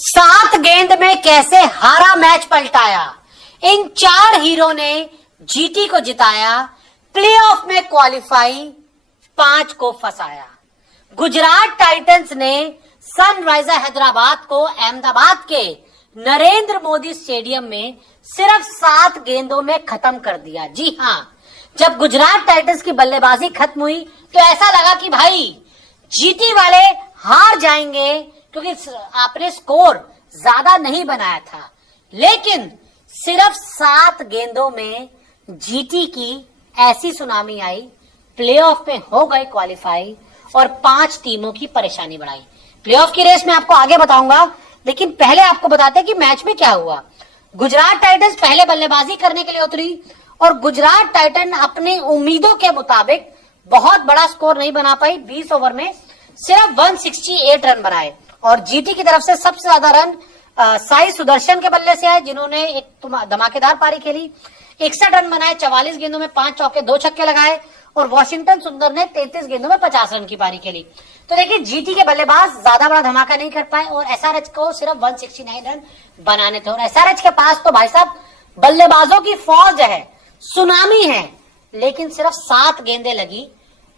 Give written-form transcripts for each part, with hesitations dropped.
7 गेंद में कैसे हारा मैच पलटाया। इन 4 हीरो ने जीटी को जिताया, प्लेऑफ में क्वालिफाई 5 को फंसाया। गुजरात टाइटंस ने सनराइजर हैदराबाद को अहमदाबाद के नरेंद्र मोदी स्टेडियम में सिर्फ 7 गेंदों में खत्म कर दिया। जी हां, जब गुजरात टाइटंस की बल्लेबाजी खत्म हुई तो ऐसा लगा कि भाई जीटी वाले हार जाएंगे, क्योंकि आपने स्कोर ज्यादा नहीं बनाया था। लेकिन सिर्फ 7 गेंदों में जीटी की ऐसी सुनामी आई, प्लेऑफ में हो गए क्वालिफाई और 5 टीमों की परेशानी बढ़ाई। प्लेऑफ की रेस में आपको आगे बताऊंगा, लेकिन पहले आपको बताते हैं कि मैच में क्या हुआ। गुजरात टाइटंस पहले बल्लेबाजी करने के लिए उतरी और गुजरात टाइटन अपनी उम्मीदों के मुताबिक बहुत बड़ा स्कोर नहीं बना पाई। 20 ओवर में सिर्फ 168 रन बनाए और जीटी की तरफ से सबसे ज्यादा रन साई सुदर्शन के बल्ले से आए, जिन्होंने एक धमाकेदार पारी खेली। 61 रन बनाए, 44 गेंदों में 5 चौके 2 छक्के लगाए और वॉशिंगटन सुंदर ने 33 गेंदों में 50 रन की पारी खेली। तो देखिए, जीटी के बल्लेबाज ज्यादा बड़ा धमाका नहीं कर पाए और एसआरएच को सिर्फ 169 रन बनाने थे। और एसआरएच के पास तो भाई साहब बल्लेबाजों की फौज है, सुनामी है, लेकिन सिर्फ 7 गेंदें लगी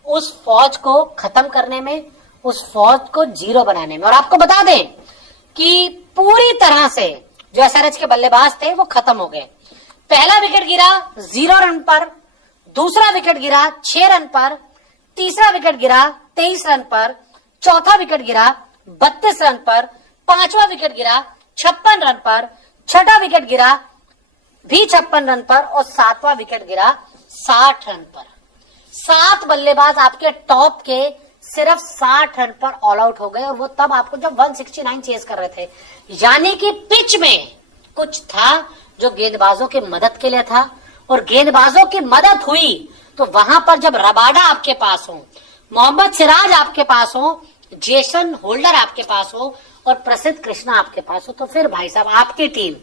उस फौज को खत्म करने में, उस फौज को 0 बनाने में। और आपको बता दें कि पूरी तरह से जो एसआरएच के बल्लेबाज थे वो खत्म हो गए। पहला विकेट गिरा 0 रन पर, दूसरा विकेट गिरा 6 रन पर, तीसरा विकेट गिरा 23 रन पर, चौथा विकेट गिरा 32 रन पर, पांचवा विकेट गिरा 56 रन पर, छठा विकेट गिरा भी 56 रन पर और 7वां विकेट गिरा 60 रन पर। 7 बल्लेबाज आपके टॉप के सिर्फ 60 रन पर ऑल आउट हो गए, और वो तब आपको जब 169 चेस कर रहे थे। यानी कि पिच में कुछ था जो गेंदबाजों की मदद के लिए था, और गेंदबाजों की मदद हुई तो वहां पर जब रबाडा आपके पास हो, मोहम्मद सिराज आपके पास हो, जेसन होल्डर आपके पास हो और प्रसिद्ध कृष्णा आपके पास हो, तो फिर भाई साहब आपकी टीम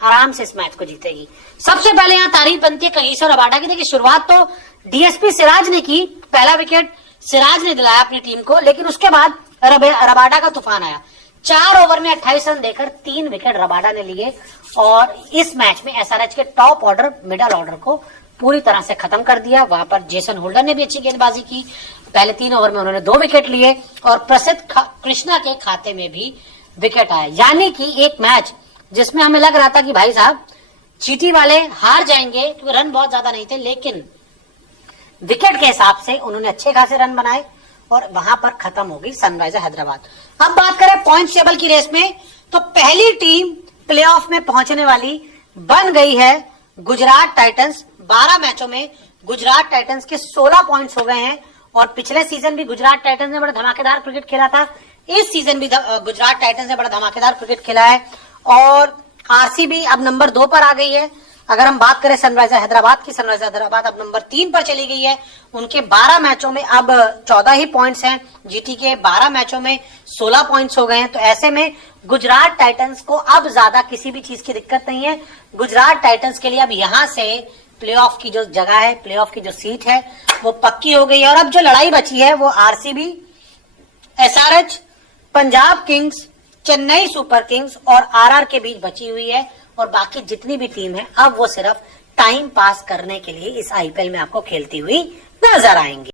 आराम से इस मैच को जीतेगी। सबसे पहले यहाँ तारीफ बनती है कगिसो रबाडा की। देखिए, शुरुआत तो डीएसपी सिराज ने की, पहला विकेट सिराज ने दिलाया अपनी टीम को, लेकिन उसके बाद रबाडा का तूफान आया। 4 ओवर में 28 रन देकर 3 विकेट रबाडा ने लिए और इस मैच में एसआरएच के टॉप ऑर्डर, मिडल ऑर्डर को पूरी तरह से खत्म कर दिया। वहां पर जेसन होल्डर ने भी अच्छी गेंदबाजी की, पहले 3 ओवर में उन्होंने 2 विकेट लिए और प्रसिद्ध कृष्णा के खाते में भी विकेट आए। यानी कि एक मैच जिसमें हमें लग रहा था कि भाई साहब जीटी वाले हार जाएंगे क्योंकि रन बहुत ज्यादा नहीं थे, लेकिन विकेट के हिसाब से उन्होंने अच्छे खासे रन बनाए और वहां पर खत्म हो गई सनराइजर हैदराबाद। अब बात करें पॉइंट टेबल की रेस में, तो पहली टीम प्लेऑफ में पहुंचने वाली बन गई है गुजरात टाइटंस। 12 मैचों में गुजरात टाइटंस के 16 पॉइंट्स हो गए हैं और पिछले सीजन भी गुजरात टाइटंस ने बड़ा धमाकेदार क्रिकेट खेला था। इस सीजन भी गुजरात टाइटंस ने बड़ा धमाकेदार क्रिकेट खेला है और आरसीबी अब नंबर 2 पर आ गई है। अगर हम बात करें सनराइजर हैदराबाद की, सनराइजर हैदराबाद अब नंबर 3 पर चली गई है। उनके 12 मैचों में अब 14 ही पॉइंट्स हैं, जीटी के 12 मैचों में 16 पॉइंट्स हो गए हैं। तो ऐसे में गुजरात टाइटंस को अब ज्यादा किसी भी चीज की दिक्कत नहीं है। गुजरात टाइटंस के लिए अब यहां से प्लेऑफ की जो जगह है, प्लेऑफ की जो सीट है वो पक्की हो गई है। और अब जो लड़ाई बची है वो RCB, SRH, Punjab Kings, Chennai super Kings और आरआर के बीच बची हुई है। और बाकी जितनी भी टीम है अब वो सिर्फ टाइम पास करने के लिए इस आईपीएल में आपको खेलती हुई नजर आएंगी।